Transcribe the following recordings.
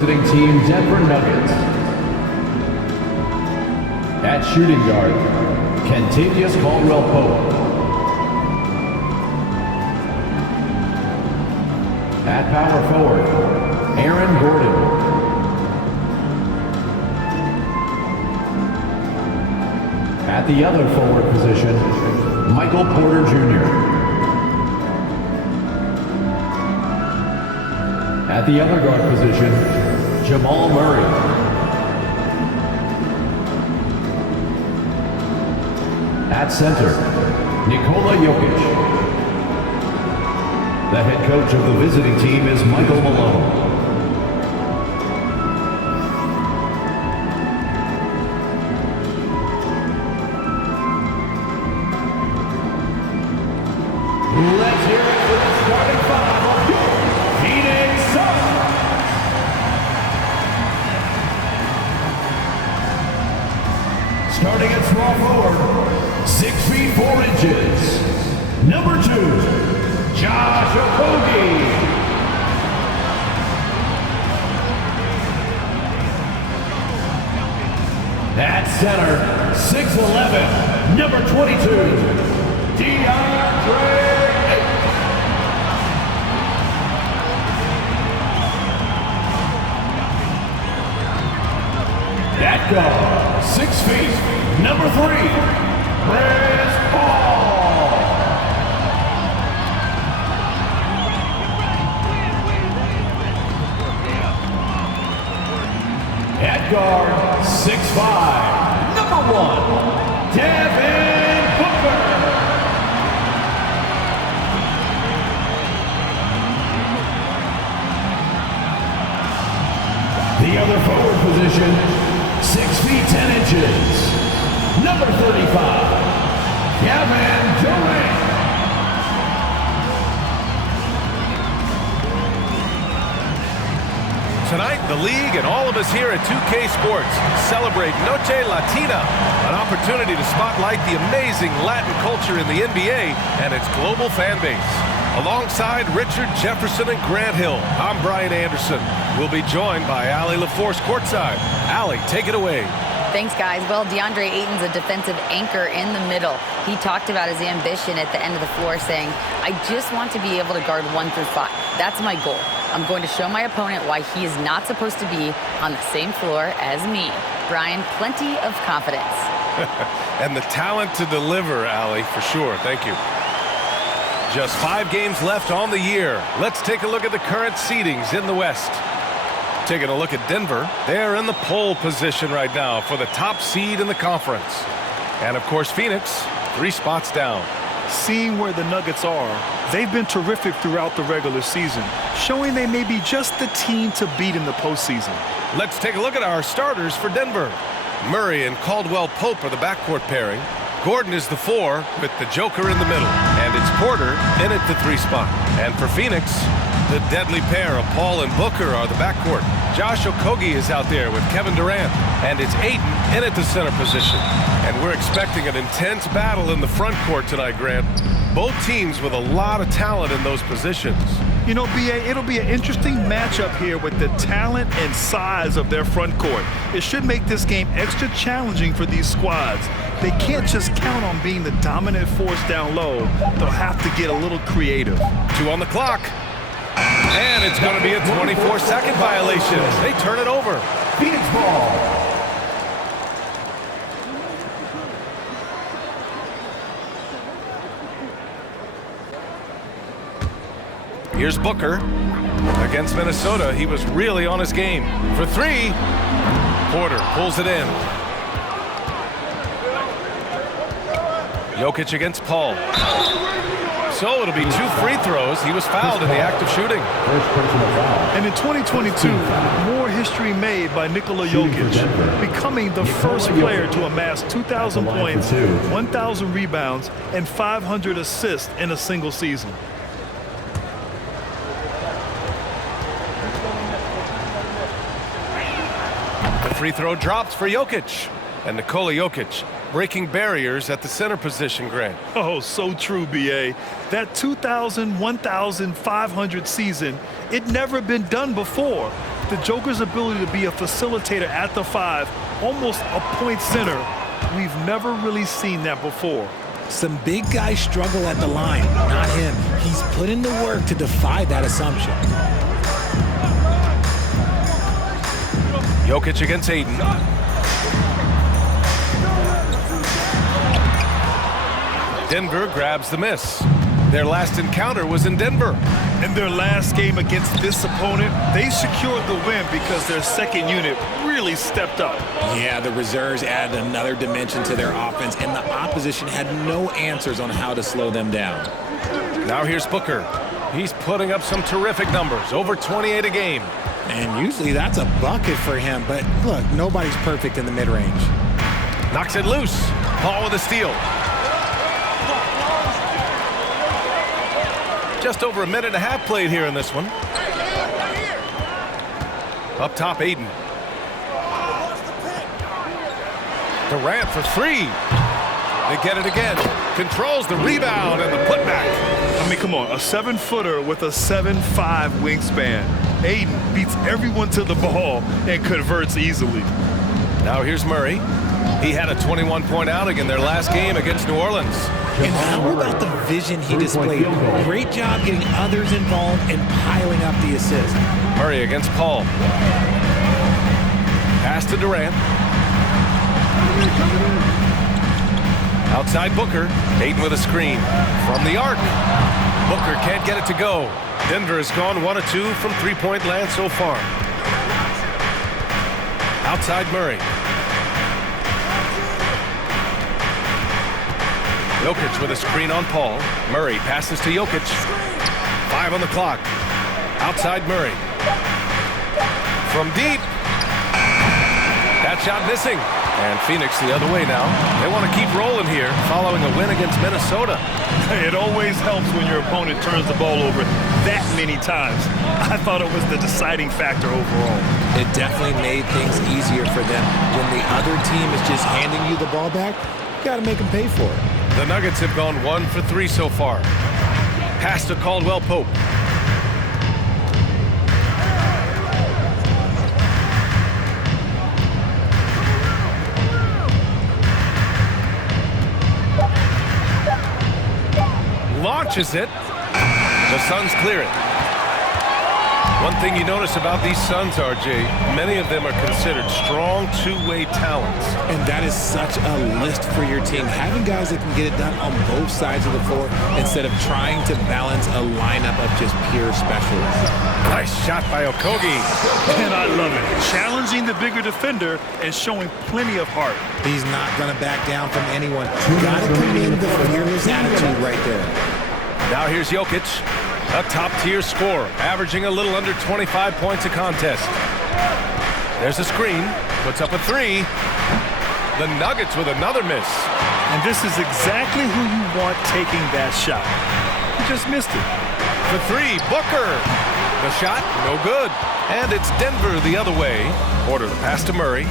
Visiting team Denver Nuggets. At shooting guard, Kentavious Caldwell-Pope. At power forward, Aaron Gordon. At the other forward position, Michael Porter Jr. At the other guard position, Jamal Murray. At center, Nikola Jokic. The head coach of the visiting team is Michael Malone. Let's hear it for the starting five of your Phoenix Suns. Starting at small forward, 6 feet 4 inches. Number 2, Josh Okogie. At center, 6'11", number 22, DeAndre Ayton. At guard, 6 feet, number 3, Chris Paul. At guard, 6'5", number 1, Devin Booker. The other forward position, 6 feet 10 inches, number 35, Kevin Durant. Tonight, the league and all of us here at 2K Sports celebrate Noche Latina, an opportunity to spotlight the amazing Latin culture in the NBA and its global fan base. Alongside Richard Jefferson and Grant Hill, I'm Brian Anderson. We'll be joined by Allie LaForce courtside. Allie, take it away. Thanks, guys. Well, DeAndre Ayton's a defensive anchor in the middle. He talked about his ambition at the end of the floor, saying, I just want to be able to guard 1 through 5. That's my goal. I'm going to show my opponent why he is not supposed to be on the same floor as me. Brian, plenty of confidence. And the talent to deliver, Allie, for sure. Thank you. Just 5 games left on the year. Let's take a look at the current seedings in the West. Taking a look at Denver, they're in the pole position right now for the top seed in the conference. And of course, Phoenix, 3 spots down. Seeing where the Nuggets are, they've been terrific throughout the regular season, showing they may be just the team to beat in the postseason. Let's take a look at our starters for Denver. Murray and Caldwell-Pope are the backcourt pairing. Gordon is the 4 with the Joker in the middle. And it's Porter in at the 3 spot. And for Phoenix, the deadly pair of Paul and Booker are the backcourt. Josh Okogie is out there with Kevin Durant. And it's Ayton in at the center position. And we're expecting an intense battle in the front court tonight, Grant. Both teams with a lot of talent in those positions. You know, B.A., it'll be an interesting matchup here with the talent and size of their front court. It should make this game extra challenging for these squads. They can't just count on being the dominant force down low. They'll have to get a little creative. 2 on the clock. And it's going to be a 24-second violation. They turn it over. Phoenix ball. Here's Booker against Minnesota. He was really on his game. For 3, Porter pulls it in. Jokic against Paul. So it'll be 2 free throws. He was fouled in the act of shooting. First personal foul. And in 2022, more history made by Nikola Jokic, becoming the first player to amass 2,000 points, 1,000 rebounds, and 500 assists in a single season. The free throw drops for Jokic. And Nikola Jokic breaking barriers at the center position, Grant. Oh, so true, B.A. That 2,000, 1,500 season, it never been done before. the Joker's ability to be a facilitator at the 5, almost a point center, we've never really seen that before. Some big guys struggle at the line, not him. He's put in the work to defy that assumption. Jokic against Ayton. Denver grabs the miss. Their last encounter was in Denver. In their last game against this opponent, they secured the win because their second unit really stepped up. Yeah, the reserves added another dimension to their offense, and the opposition had no answers on how to slow them down. Now here's Booker. He's putting up some terrific numbers, over 28 a game. And usually that's a bucket for him, but look, nobody's perfect in the mid-range. Knocks it loose. Paul with a steal. Just over a minute and a half played here in this one. Up top, Ayton. Durant for 3. They get it again. Controls the rebound and the putback. I mean, come on, a 7-footer with a 7'5" wingspan. Ayton beats everyone to the ball and converts easily. Now here's Murray. He had a 21-point outing in their last game against New Orleans. And how about the vision he displayed? Great job getting others involved and piling up the assists. Murray against Paul. Pass to Durant. Outside Booker. Ayton with a screen. From the arc. Booker can't get it to go. Denver has gone 1 of 2 from three-point land so far. Outside Murray. Jokic with a screen on Paul. Murray passes to Jokic. 5 on the clock. Outside Murray. From deep. That shot missing. And Phoenix the other way now. They want to keep rolling here following a win against Minnesota. It always helps when your opponent turns the ball over that many times. I thought it was the deciding factor overall. It definitely made things easier for them. When the other team is just handing you the ball back, you got to make them pay for it. The Nuggets have gone 1 for 3 so far. Pass to Caldwell Pope. Launches it. The Suns clear it. One thing you notice about these Suns, RJ, many of them are considered strong two-way talents. And that is such a list for your team. Having guys that can get it done on both sides of the floor instead of trying to balance a lineup of just pure specialists. Nice shot by Okogie. And I love it. Challenging the bigger defender and showing plenty of heart. He's not going to back down from anyone. Got to commend the fearless attitude right there. Now here's Jokic. A top-tier scorer, averaging a little under 25 points a contest. There's a screen, puts up a 3. The Nuggets with another miss. And this is exactly who you want taking that shot. He just missed it. The 3, Booker. The shot, no good. And it's Denver the other way. Porter the pass to Murray.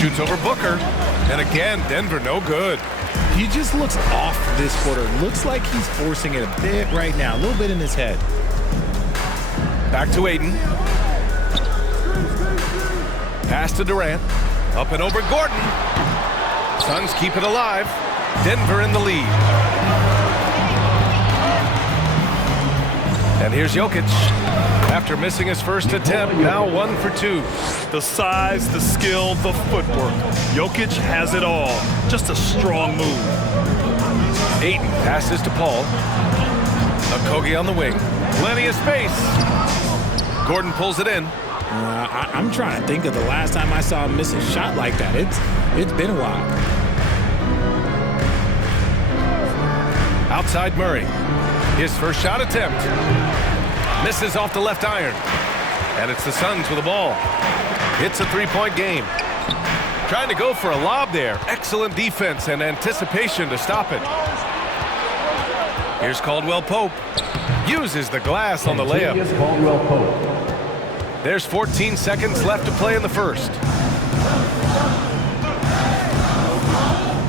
Shoots over Booker. And again, Denver no good. He just looks off this quarter. Looks like he's forcing it a bit right now. A little bit in his head. Back to Ayton. Pass to Durant. Up and over Gordon. Suns keep it alive. Denver in the lead. And here's Jokic. After missing his first attempt, now 1 for 2. The size, the skill, the footwork. Jokic has it all. Just a strong move. Ayton passes to Paul. Okogie on the wing. Plenty of space. Gordon pulls it in. I'm trying to think of the last time I saw him miss a shot like that. It's been a while. Outside Murray. His first shot attempt. Misses off the left iron. And it's the Suns with the ball. It's a 3-point game. Trying to go for a lob there. Excellent defense and anticipation to stop it. Here's Caldwell Pope. Uses the glass on the layup. Caldwell Pope. There's 14 seconds left to play in the first.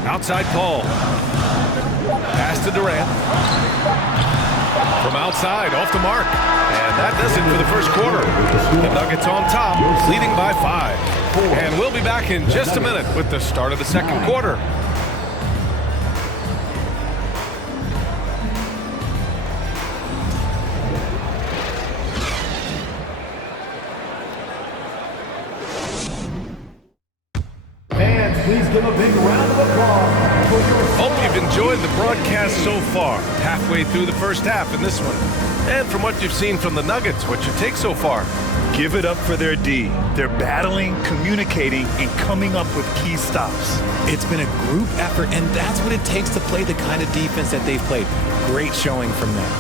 Outside Paul. Pass to Durant. From outside, off the mark. And that does it for the first quarter. The Nuggets on top, leading by 5. And we'll be back in just a minute with the start of the second quarter. Fans, please give a big round of applause for your... Hope you've enjoyed the broadcast so far. Halfway through the first half in this one. And from what you've seen from the Nuggets, what's your take so far? Give it up for their D. They're battling, communicating, and coming up with key stops. It's been a group effort, and that's what it takes to play the kind of defense that they've played. Great showing from them.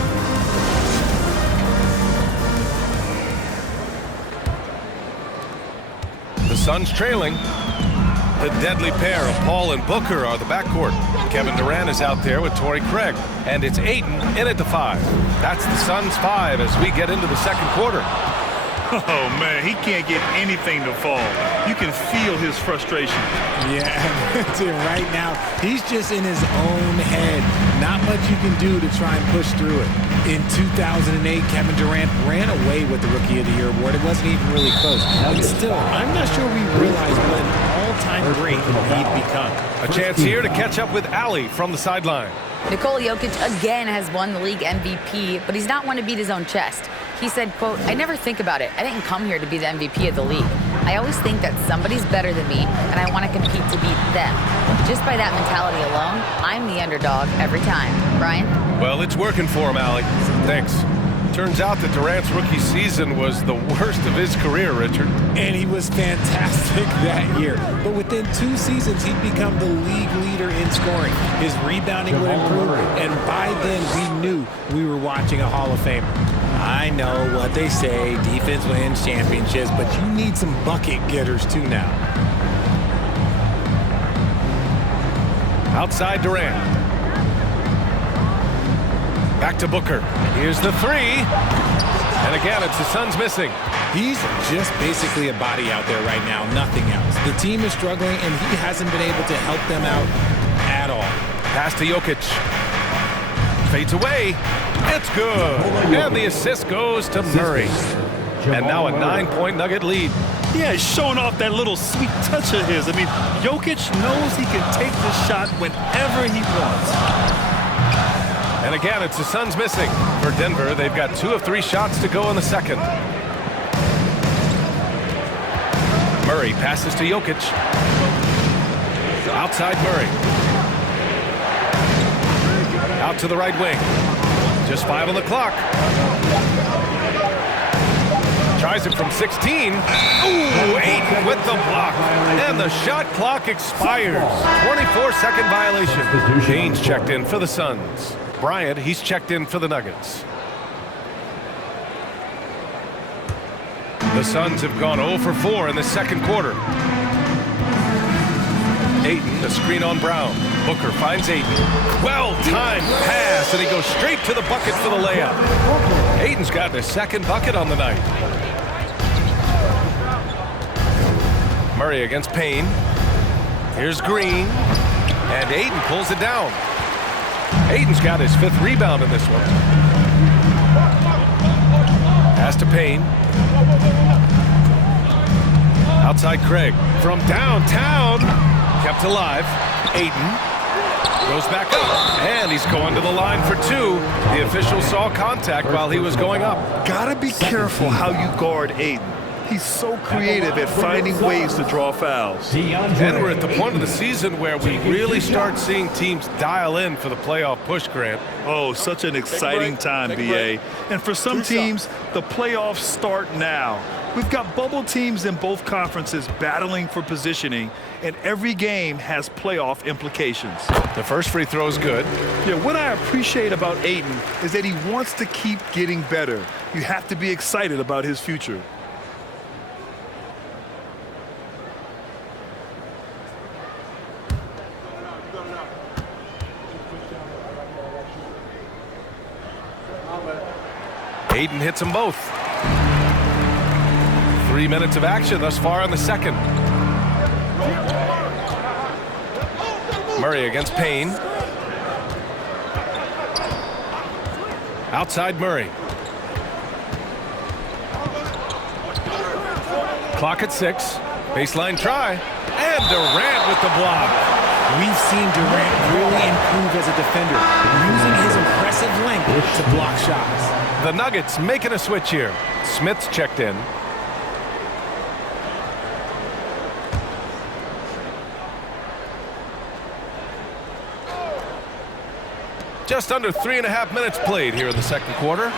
The Suns trailing. The deadly pair of Paul and Booker are the backcourt. Kevin Durant is out there with Torrey Craig. And it's Ayton in at the 5. That's the Suns' 5 as we get into the second quarter. Oh, man, he can't get anything to fall. You can feel his frustration. Yeah, right now, he's just in his own head. Not much you can do to try and push through it. In 2008, Kevin Durant ran away with the Rookie of the Year award. It wasn't even really close. But still, I'm not sure we realize what an all-time great he'd become. A chance here to catch up with Allie from the sideline. Nikola Jokic again has won the league MVP, but he's not one to beat his own chest. He said, quote, "I never think about it. I didn't come here to be the MVP of the league. I always think that somebody's better than me, and I want to compete to beat them. Just by that mentality alone, I'm the underdog every time." Brian? Well, it's working for him, Allie. Thanks. Turns out that Durant's rookie season was the worst of his career, Richard. And he was fantastic that year. But within 2 seasons, he'd become the league leader in scoring. His rebounding would improve, and by then we knew we were watching a Hall of Famer. I know what they say, defense wins championships, but you need some bucket getters too now. Outside Durant. Back to Booker. Here's the 3. And again, it's the Suns missing. He's just basically a body out there right now, nothing else. The team is struggling, and he hasn't been able to help them out at all. Pass to Jokic. Fades away. It's good. And the assist goes to Murray. And now a 9-point Nugget lead. Yeah, he's showing off that little sweet touch of his. I mean, Jokic knows he can take the shot whenever he wants. And again, it's the Suns missing. For Denver, they've got 2 of 3 shots to go in the second. Murray passes to Jokic. Outside Murray. Out to the right wing. Just 5 on the clock. Tries it from 16. Ooh, Ayton with the block. And the shot clock expires. 24-second violation. James checked in for the Suns. Bryant, he's checked in for the Nuggets. The Suns have gone 0 for 4 in the second quarter. Ayton, the screen on Brown. Booker finds Ayton. Well-timed pass, and he goes straight to the bucket for the layup. Ayton's gotten his second bucket on the night. Murray against Payne. Here's Green. And Ayton pulls it down. Ayton's got his 5th rebound in this one. Pass to Payne. Outside Craig. From downtown. Kept alive. Ayton goes back up. And he's going to the line for 2. The official saw contact while he was going up. Gotta be careful how you guard Ayton. He's so creative at finding ways to draw fouls. And we're at the point of the season where we really start seeing teams dial in for the playoff push, Grant. Oh, such an exciting time, BA. And for some teams, the playoffs start now. We've got bubble teams in both conferences battling for positioning, and every game has playoff implications. The first free throw is good. Yeah, what I appreciate about Ayton is that he wants to keep getting better. You have to be excited about his future. Ayton hits them both. 3 minutes of action thus far in the second. Murray against Payne. Outside Murray. Clock at 6. Baseline try. And Durant with the block. We've seen Durant really improve as a defender, using his impressive length to block shots. The Nuggets making a switch here. Smith's checked in. Just under 3.5 minutes played here in the second quarter.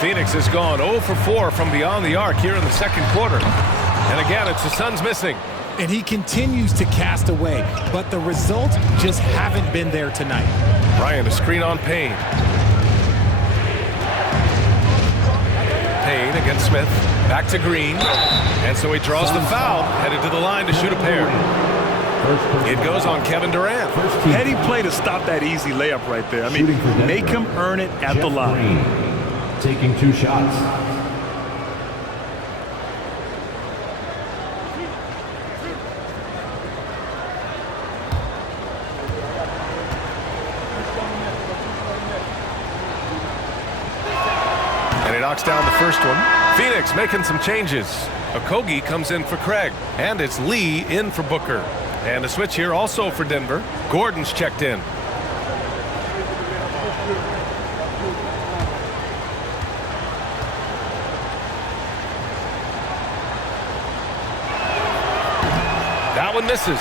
Phoenix has gone 0 for 4 from beyond the arc here in the second quarter. And again, it's the Suns missing. And he continues to cast away, but the results just haven't been there tonight. Bryant, a screen on Payne. Payne against Smith. Back to Green. And so he draws the foul, headed to the line to shoot a pair. It goes on Kevin Durant. Heady play to stop that easy layup right there. I mean, make him earn it at the line. Taking 2 shots. And he knocks down the first one. Phoenix making some changes. Okogie comes in for Craig. And it's Lee in for Booker. And a switch here also for Denver. Gordon's checked in. That one misses.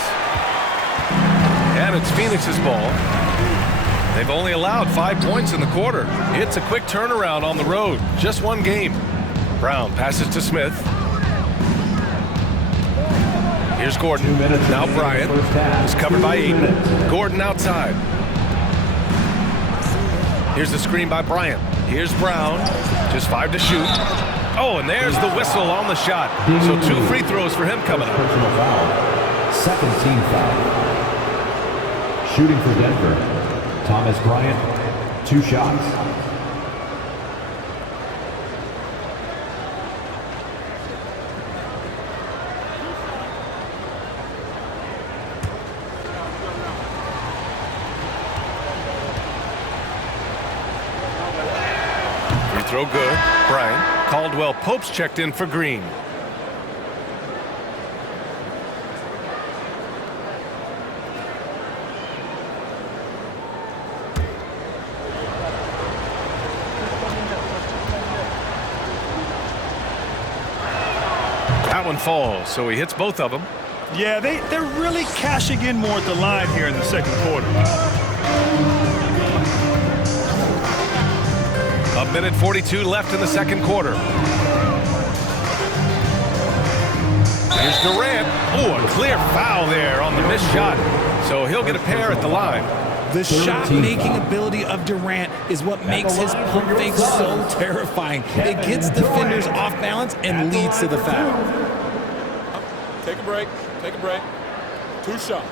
And it's Phoenix's ball. They've only allowed 5 points in the quarter. It's a quick turnaround on the road. Just one game. Brown passes to Smith. Here's Gordon. Now Bryant is covered by Ayton. Gordon outside. Here's the screen by Bryant. Here's Brown. Just 5 to shoot. Oh, and there's the whistle on the shot. So 2 free throws for him coming up. Personal foul. Second team foul. Shooting for Denver. Thomas Bryant, 2 shots. Free throw good. Bryant. Caldwell Pope's checked in for Green. That one falls, so he hits both of them. Yeah, they're really cashing in more at the line here in the second quarter. 1:42 left in the second quarter. Here's Durant. Oh, a clear foul there on the missed shot. So he'll get a pair at the line. The shot-making ability of Durant is what makes his pump fake so terrifying. It gets defenders off balance and leads to the foul. Take a break. Take a break. 2 shots.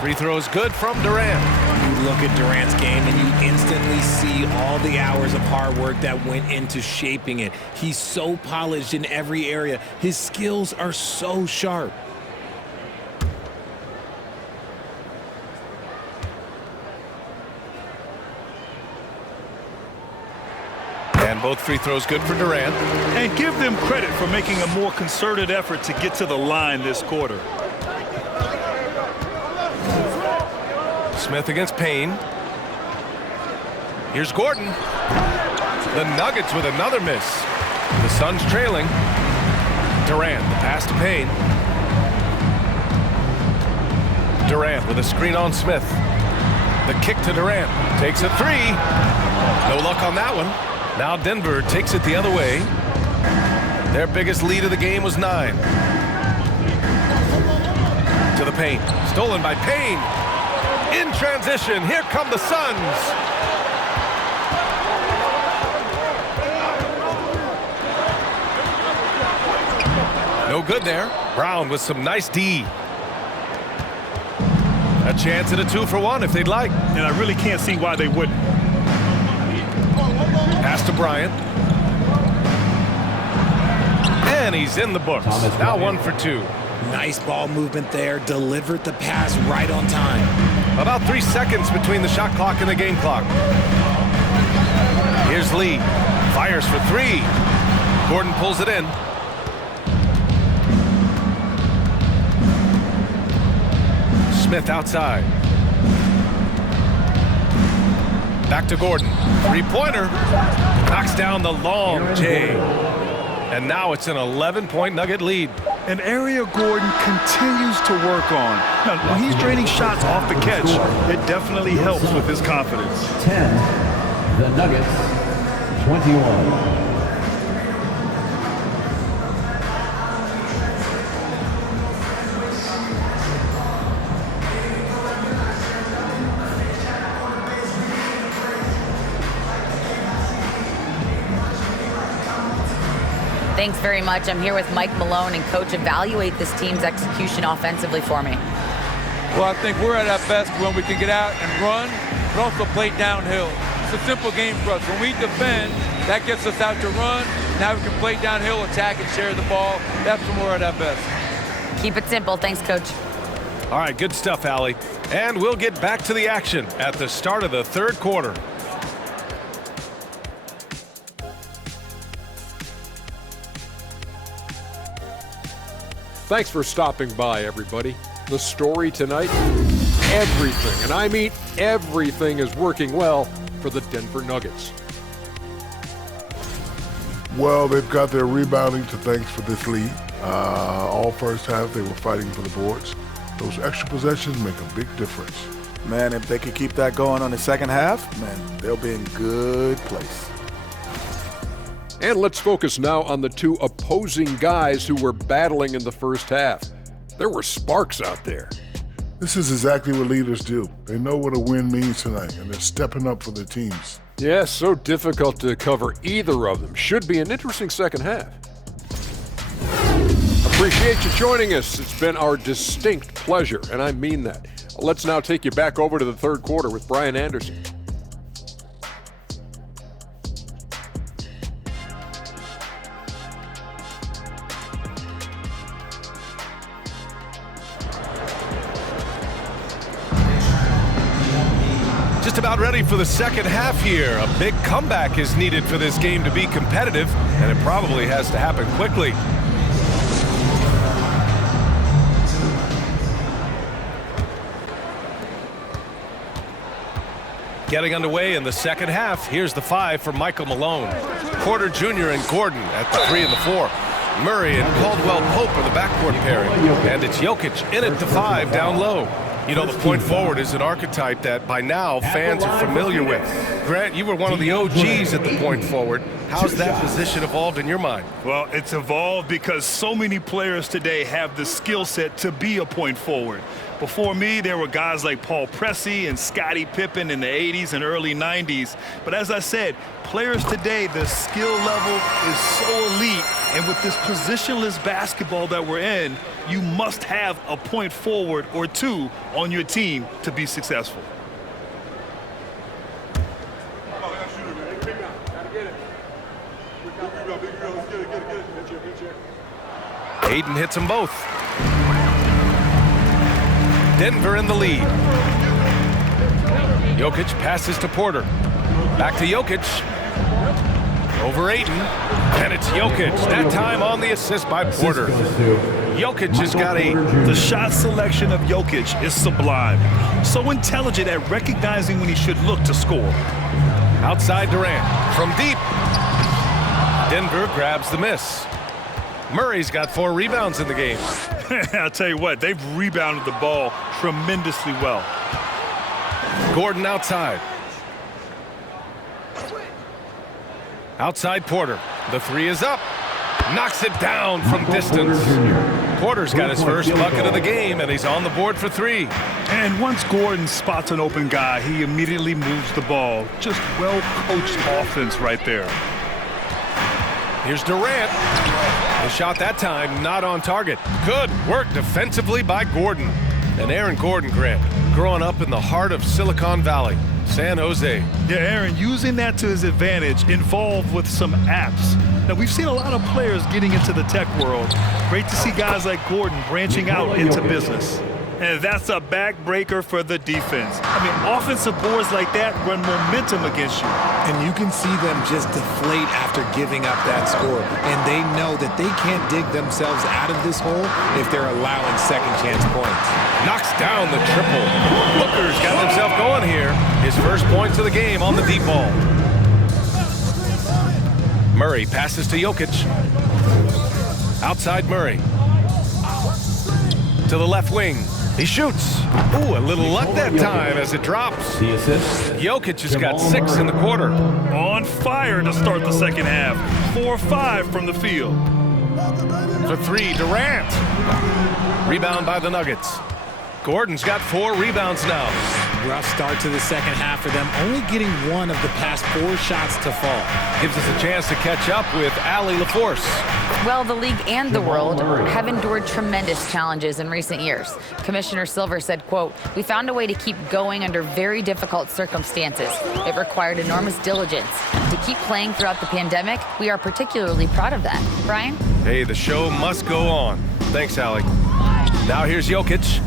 Free throw is good from Durant. You look at Durant's game and you instantly see all the hours of hard work that went into shaping it. He's so polished in every area. His skills are so sharp. And both free throws good for Durant. And give them credit for making a more concerted effort to get to the line this quarter. Smith against Payne. Here's Gordon. The Nuggets with another miss. The Suns trailing. Durant, the pass to Payne. Durant with a screen on Smith. The kick to Durant. Takes a 3. No luck on that one. Now Denver takes it the other way. Their biggest lead of the game was 9. To the paint. Stolen by Payne. In transition, here come the Suns. No good there. Brown with some nice D. A chance at a 2-for-1 if they'd like. And I really can't see why they wouldn't. Pass to Bryant. And he's in the books. Now 1 for 2. Nice ball movement there. Delivered the pass right on time. About 3 seconds between the shot clock and the game clock. Here's Lee. Fires for 3. Gordon pulls it in. Smith outside. Back to Gordon. 3-pointer. Knocks down the long J. And now it's an 11-point Nugget lead. An area Gordon continues to work on. Now, when he's draining shots off the catch, it definitely helps with his confidence. 10. The Nuggets, 21. Thanks very much. I'm here with Mike Malone, and Coach, evaluate this team's execution offensively for me. Well, I think we're at our best when we can get out and run, but also play downhill. It's a simple game for us. When we defend, that gets us out to run. Now we can play downhill, attack, and share the ball. That's when we're at our best. Keep it simple. Thanks, Coach. All right, good stuff, Allie. And we'll get back to the action at the start of the third quarter. Thanks for stopping by, everybody. The story tonight, everything, and I mean everything, is working well for the Denver Nuggets. Well, they've got their rebounding to thanks for this lead. All first half, they were fighting for the boards. Those extra possessions make a big difference. Man, if they could keep that going on the second half, man, they'll be in good place. And let's focus now on the two opposing guys who were battling in the first half. There were sparks out there. This is exactly what leaders do. They know what a win means tonight, and they're stepping up for their teams. Yeah, so difficult to cover either of them. Should be an interesting second half. Appreciate you joining us. It's been our distinct pleasure, and I mean that. Let's now take you back over to the third quarter with Brian Anderson. Just about ready for the second half here. A big comeback is needed for this game to be competitive, and it probably has to happen quickly. Getting underway in the second half. Here's the 5 for Michael Malone. Porter Jr. and Gordon at the 3 and the 4. Murray and Caldwell Pope are the backcourt pairing. And it's Jokic in at the 5 down low. You know, the point forward is an archetype that by now fans are familiar with. Grant, you were one of the OGs at the point forward. How's that position evolved in your mind? Well, it's evolved because so many players today have the skill set to be a point forward. Before me, there were guys like Paul Pressey and Scottie Pippen in the 80s and early 90s. But as I said, players today, the skill level is so elite. And with this positionless basketball that we're in, you must have a point forward or two on your team to be successful. Aiden hits them both. Denver in the lead. Jokic passes to Porter. Back to Jokic. Over Aiden. And it's Jokic. That time on the assist by Porter. Jokic has got 8. The shot selection of Jokic is sublime. So intelligent at recognizing when he should look to score. Outside Durant. From deep. Denver grabs the miss. Murray's got 4 rebounds in the game. I'll tell you what, they've rebounded the ball tremendously well. Gordon outside. Outside Porter. The 3 is up. Knocks it down from distance. Porter's got his first bucket of the game, and he's on the board for 3. And once Gordon spots an open guy, he immediately moves the ball. Just well-coached offense right there. Here's Durant. The shot that time not on target. Good work defensively by Gordon. And Aaron Gordon, Grant, growing up in the heart of Silicon Valley, San Jose. Yeah, Aaron, using that to his advantage, involved with some apps. Now, we've seen a lot of players getting into the tech world. Great to see guys like Gordon branching out into business. And that's a backbreaker for the defense. I mean, offensive boards like that run momentum against you. And you can see them just deflate after giving up that score. And they know that they can't dig themselves out of this hole if they're allowing second chance points. Knocks down the triple. Booker's got himself going here. His first points of the game on the deep ball. Murray passes to Jokic. Outside Murray. To the left wing. He shoots. Ooh, a little luck that time as it drops. The assist. Jokic has got 6 in the quarter. On fire to start the second half. 4-5 from the field. For 3, Durant. Rebound by the Nuggets. Gordon's got 4 rebounds now. Rough start to the second half for them, only getting 1 of the past 4 shots to fall. Gives us a chance to catch up with Allie LaForce. Well, the league and the world have endured tremendous challenges in recent years. Commissioner Silver said, quote, "We found a way to keep going under very difficult circumstances. It required enormous diligence. To keep playing throughout the pandemic, we are particularly proud of that." Brian? Hey, the show must go on. Thanks, Allie. Now here's Jokic.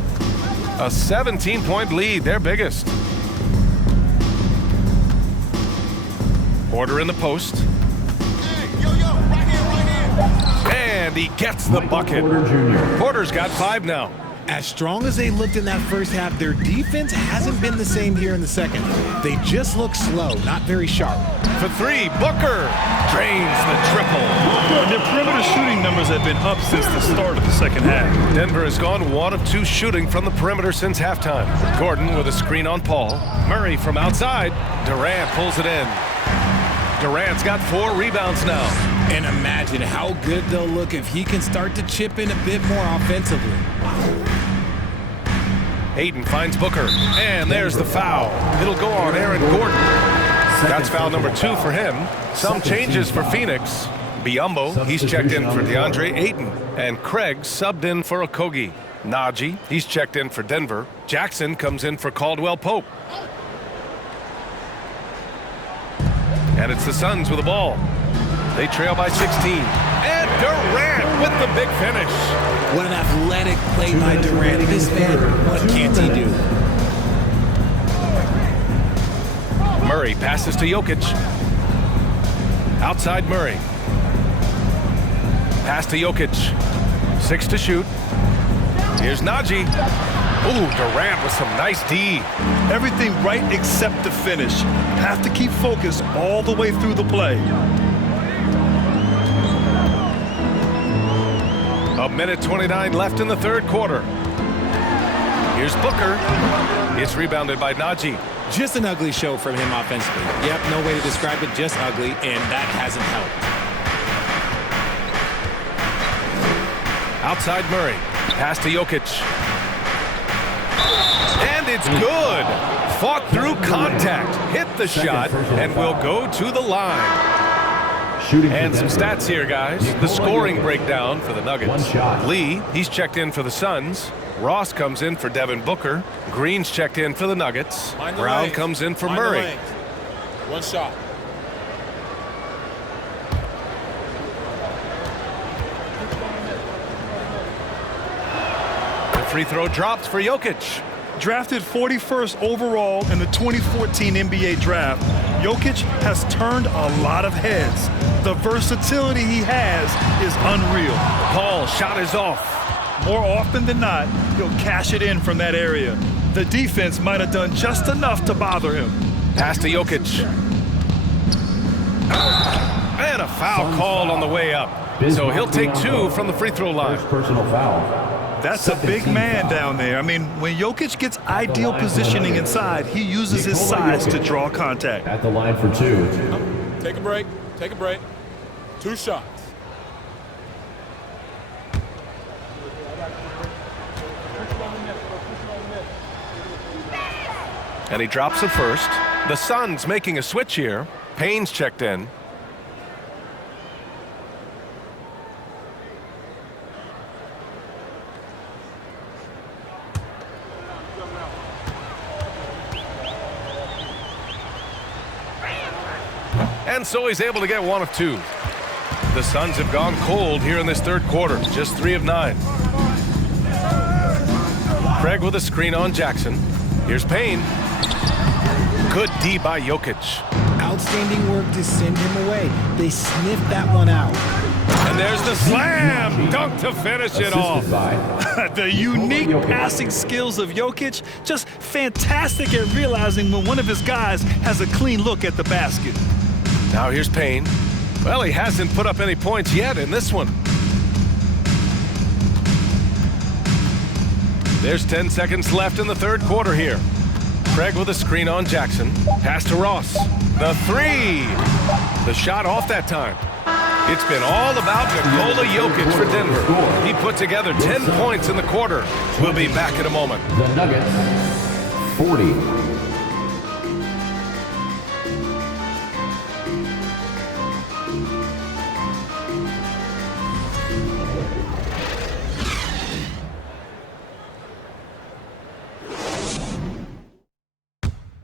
A 17-point lead, their biggest. Porter in the post. And he gets the bucket. Porter's got 5 now. As strong as they looked in that first half, their defense hasn't been the same here in the second. They just look slow, not very sharp. For 3, Booker drains the triple. Their perimeter shooting numbers have been up since the start of the second half. Denver has gone 1 of 2 shooting from the perimeter since halftime. Gordon with a screen on Paul. Murray from outside. Durant pulls it in. Durant's got 4 rebounds now. And imagine how good they'll look if he can start to chip in a bit more offensively. Hayden finds Booker, and there's the foul. It'll go on Aaron Gordon. That's foul number 2 for him. Some changes for Phoenix. Biyombo, he's checked in for DeAndre Ayton. And Craig subbed in for Okogie. Najee, he's checked in for Denver. Jackson comes in for Caldwell Pope. And it's the Suns with the ball. They trail by 16. And Durant with the big finish. What an athletic play by Durant. This man, what can't he do? Murray passes to Jokic. Outside Murray. Pass to Jokic. 6 to shoot. Here's Najee. Ooh, Durant with some nice D. Everything right except the finish. Have to keep focused all the way through the play. A minute 29 left in the third quarter. Here's Booker. It's rebounded by Najee. Just an ugly show from him offensively. Yep, no way to describe it, just ugly, and that hasn't helped. Outside Murray. Pass to Jokic. And it's good. Fought through contact. Hit the shot and will go to the line. And some stats here, guys. The scoring breakdown for the Nuggets. Lee, he's checked in for the Suns. Ross comes in for Devin Booker. Green's checked in for the Nuggets. Brown comes in for Murray. 1 shot. The free throw drops for Jokic. Drafted 41st overall in the 2014 NBA draft, Jokic has turned a lot of heads. The versatility he has is unreal. Paul shot is off. More often than not, he'll cash it in from that area. The defense might have done just enough to bother him. Pass to Jokic. And a foul called on the way up. So he'll take 2 from the free throw line. First personal foul. That's a big man down there. I mean, when Jokic gets ideal positioning inside, he uses his size to draw contact. At the line for 2. Take a break. Take a break. 2 shots. And he drops it first. The Suns making a switch here. Payne's checked in. And so he's able to get 1 of 2. The Suns have gone cold here in this third quarter, just 3 of 9. Craig with a screen on Jackson. Here's Payne. Good D by Jokic. Outstanding work to send him away. They sniffed that one out. And there's the slam dunk to finish it off. The unique passing skills of Jokic, just fantastic at realizing when one of his guys has a clean look at the basket. Now here's Payne. Well, he hasn't put up any points yet in this one. There's 10 seconds left in the third quarter here. Craig with a screen on Jackson. Pass to Ross. The three. The shot off that time. It's been all about Nikola Jokic for Denver. He put together 10 points in the quarter. We'll be back in a moment. The Nuggets, 40.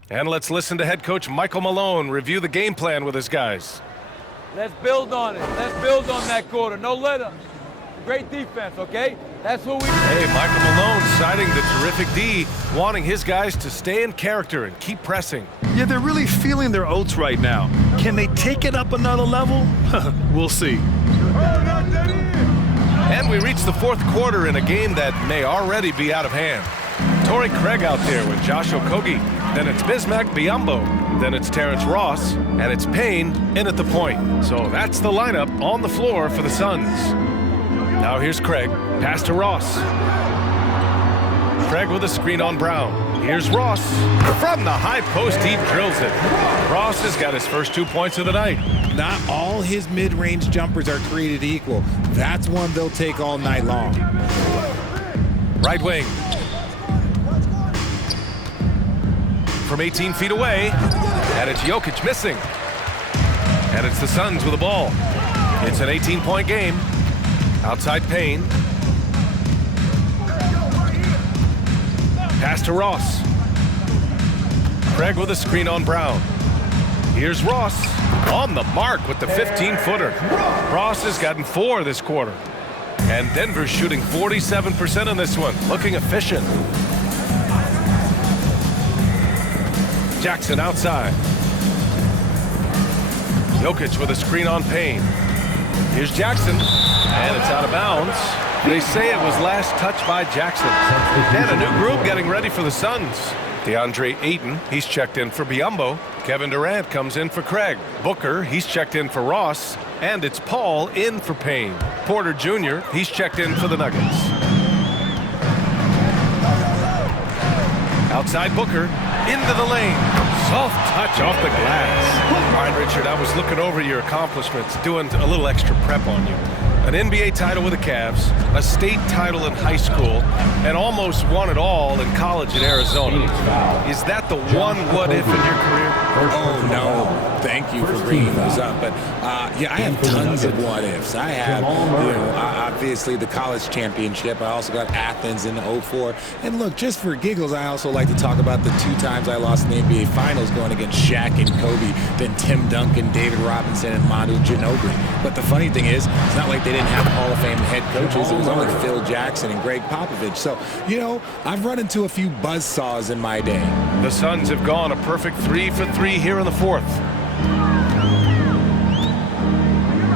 And let's listen to head coach Michael Malone review the game plan with his guys. Let's build on it. Let's build on that quarter. No let up. Great defense, okay? That's what we do. Hey, Michael Malone citing the terrific D, wanting his guys to stay in character and keep pressing. Yeah, they're really feeling their oats right now. Can they take it up another level? We'll see. And we reach the fourth quarter in a game that may already be out of hand. Torrey Craig out there with Josh Okogie. Then it's Bismack Biyombo. Then it's Terrence Ross. And it's Payne in at the point. So that's the lineup on the floor for the Suns. Now here's Craig. Pass to Ross. Craig with a screen on Brown. Here's Ross. From the high post, he drills it. Ross has got his first 2 points of the night. Not all his mid-range jumpers are created equal. That's one they'll take all night long. Right wing. From 18 feet away, and it's Jokic missing. And it's the Suns with the ball. It's an 18-point game. Outside Payne. Pass to Ross. Craig with a screen on Brown. Here's Ross on the mark with the 15-footer. Ross has gotten 4 this quarter. And Denver's shooting 47% in this one, looking efficient. Jackson outside. Jokic with a screen on Payne. Here's Jackson, and it's out of bounds. They say it was last touched by Jackson. And a new group getting ready for the Suns. DeAndre Ayton, he's checked in for Biyombo. Kevin Durant comes in for Craig. Booker, he's checked in for Ross. And it's Paul in for Payne. Porter Jr., he's checked in for the Nuggets. Outside Booker, into the lane. Soft touch off the glass. All right, Richard, I was looking over your accomplishments, doing a little extra prep on you. An NBA title with the Cavs, a state title in high school, and almost won it all in college at Arizona. Is that the one what-if in your career? Oh, no. Thank you for bringing those up. But, yeah, I have tons of what-ifs. I have, obviously the college championship. I also got Athens in '04. And, look, just for giggles, I also like to talk about the 2 times I lost in the NBA Finals going against Shaq and Kobe, then Tim Duncan, David Robinson, and Manu Ginobili. But the funny thing is, it's not like they didn't have Hall of Fame head coaches. It was only Phil Jackson and Greg Popovich. So, I've run into a few buzzsaws in my day. The Suns have gone a perfect 3 for 3 here in the fourth.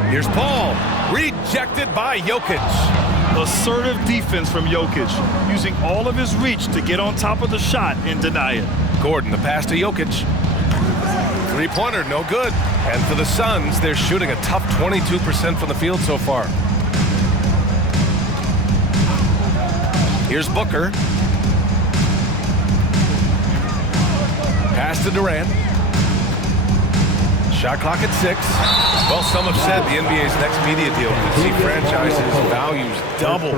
Here's Paul, rejected by Jokic. Assertive defense from Jokic, using all of his reach to get on top of the shot and deny it. Gordon, the pass to Jokic. Three-pointer, no good. And for the Suns, they're shooting a tough 22% from the field so far. Here's Booker. Pass to Durant. Shot clock at 6. Well, some have said the NBA's next media deal could see franchises' values double.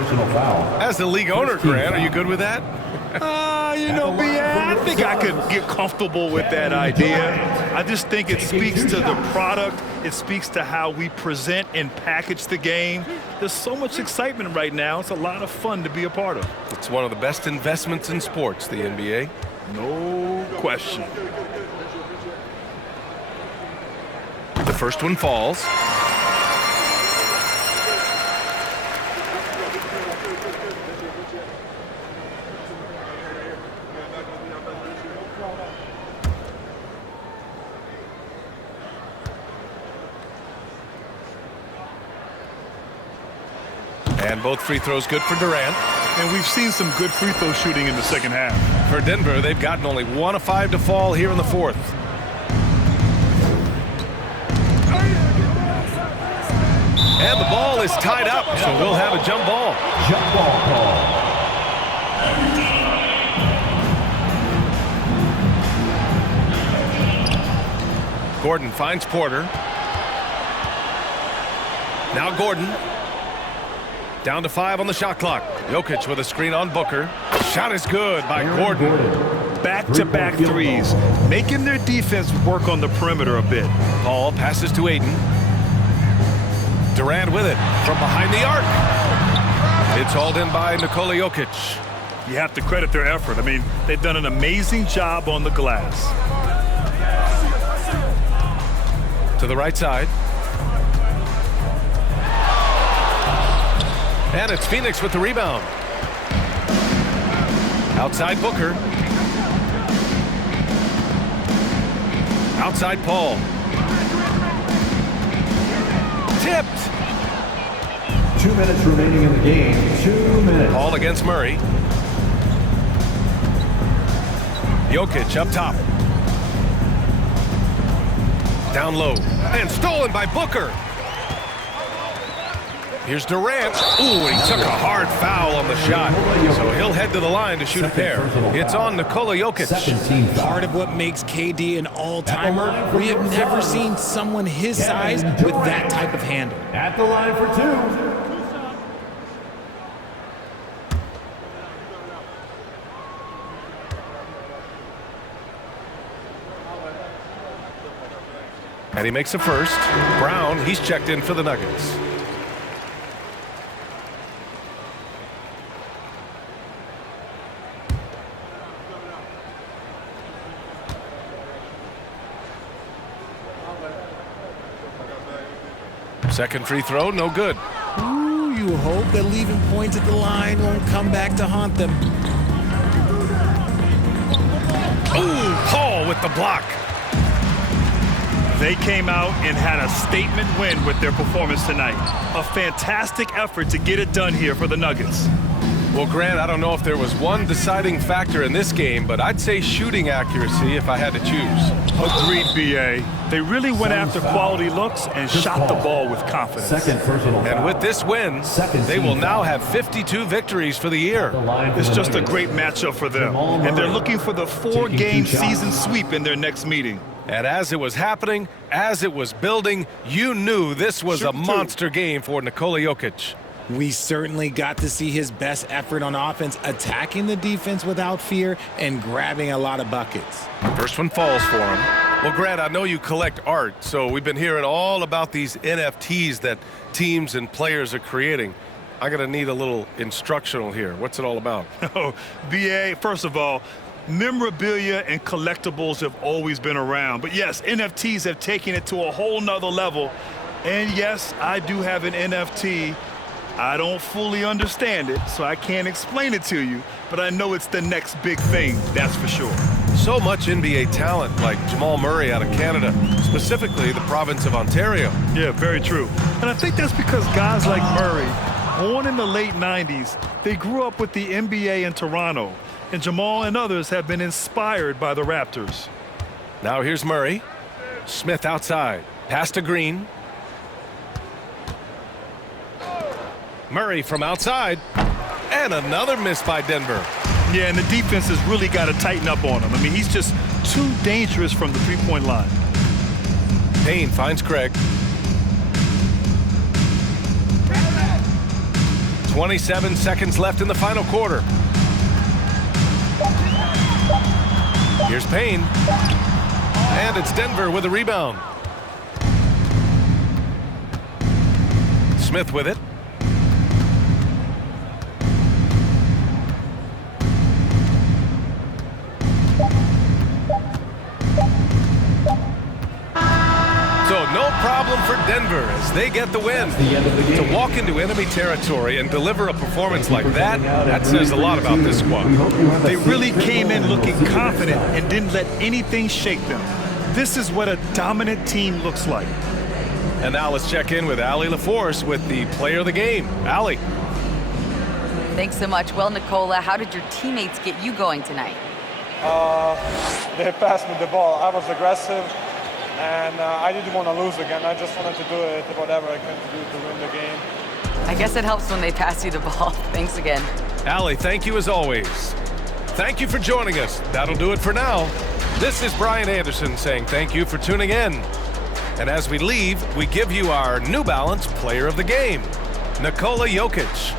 As the league owner, Grant, are you good with that? I think I could get comfortable with that idea. I just think it speaks to the product. It speaks to how we present and package the game. There's so much excitement right now. It's a lot of fun to be a part of. It's one of the best investments in sports, the NBA. No question. The first one falls. And both free throws good for Durant. And we've seen some good free throw shooting in the second half. For Denver, they've gotten only 1 of 5 to fall here in the fourth. And the ball is tied up, so we'll have a jump ball. Jump ball call. Gordon finds Porter. Now Gordon. Down to 5 on the shot clock. Jokic with a screen on Booker. Shot is good by Gordon. Back-to-back threes, making their defense work on the perimeter a bit. Paul passes to Ayton. Durant with it from behind the arc. It's hauled in by Nikola Jokic. You have to credit their effort. I mean, they've done an amazing job on the glass. To the right side. And it's Phoenix with the rebound. Outside Booker. Outside Paul. Tipped. 2 minutes remaining in the game. 2 minutes. Paul against Murray. Jokic up top. Down low. And stolen by Booker. Here's Durant. Ooh, he took a hard foul on the shot. So he'll head to the line to shoot a pair. It's on Nikola Jokic. Part of what makes KD an all-timer, we have never seen someone his size with that type of handle. At the line for 2. And he makes a first. Brown, he's checked in for the Nuggets. Second free throw, no good. Ooh, you hope that leaving points at the line won't come back to haunt them. Ooh, Paul with the block. They came out and had a statement win with their performance tonight. A fantastic effort to get it done here for the Nuggets. Well, Grant, I don't know if there was one deciding factor in this game, but I'd say shooting accuracy if I had to choose. Agreed, B.A. They really went after quality looks and shot the ball with confidence. Second personal foul. And with this win, they will now have 52 victories for the year. It's just a great matchup for them. And they're looking for the 4-game season sweep in their next meeting. And as it was happening, as it was building, you knew this was a monster game for Nikola Jokic. We certainly got to see his best effort on offense, attacking the defense without fear and grabbing a lot of buckets. First one falls for him. Well, Grant, I know you collect art, so we've been hearing all about these NFTs that teams and players are creating. I'm going to need a little instructional here. What's it all about? Oh, B.A., first of all, memorabilia and collectibles have always been around. But yes, NFTs have taken it to a whole nother level. And yes, I do have an NFT. I don't fully understand it, so I can't explain it to you, but I know it's the next big thing, that's for sure. So much NBA talent like Jamal Murray out of Canada, specifically the province of Ontario. Yeah, very true. And I think that's because guys like Murray, born in the late 90s, they grew up with the NBA in Toronto, and Jamal and others have been inspired by the Raptors. Now here's Murray. Smith outside. Pass to Green. Murray from outside. And another miss by Denver. Yeah, and the defense has really got to tighten up on him. I mean, he's just too dangerous from the three-point line. Payne finds Craig. 27 seconds left in the final quarter. Here's Payne. And it's Denver with a rebound. Smith with it. So no problem for Denver as they get the win. To walk into enemy territory and deliver a performance like that says a lot about this squad. They really came in looking confident and didn't let anything shake them. This is what a dominant team looks like. And now let's check in with Allie LaForce with the player of the game. Allie. Thanks so much. Well, Nikola, how did your teammates get you going tonight? They passed me the ball. I was aggressive, and I didn't want to lose again. I just wanted to do it, whatever I can do to win the game. I guess it helps when they pass you the ball. Thanks again. Allie, thank you as always. Thank you for joining us. That'll do it for now. This is Brian Anderson saying thank you for tuning in. And as we leave, we give you our New Balance Player of the Game, Nikola Jokic.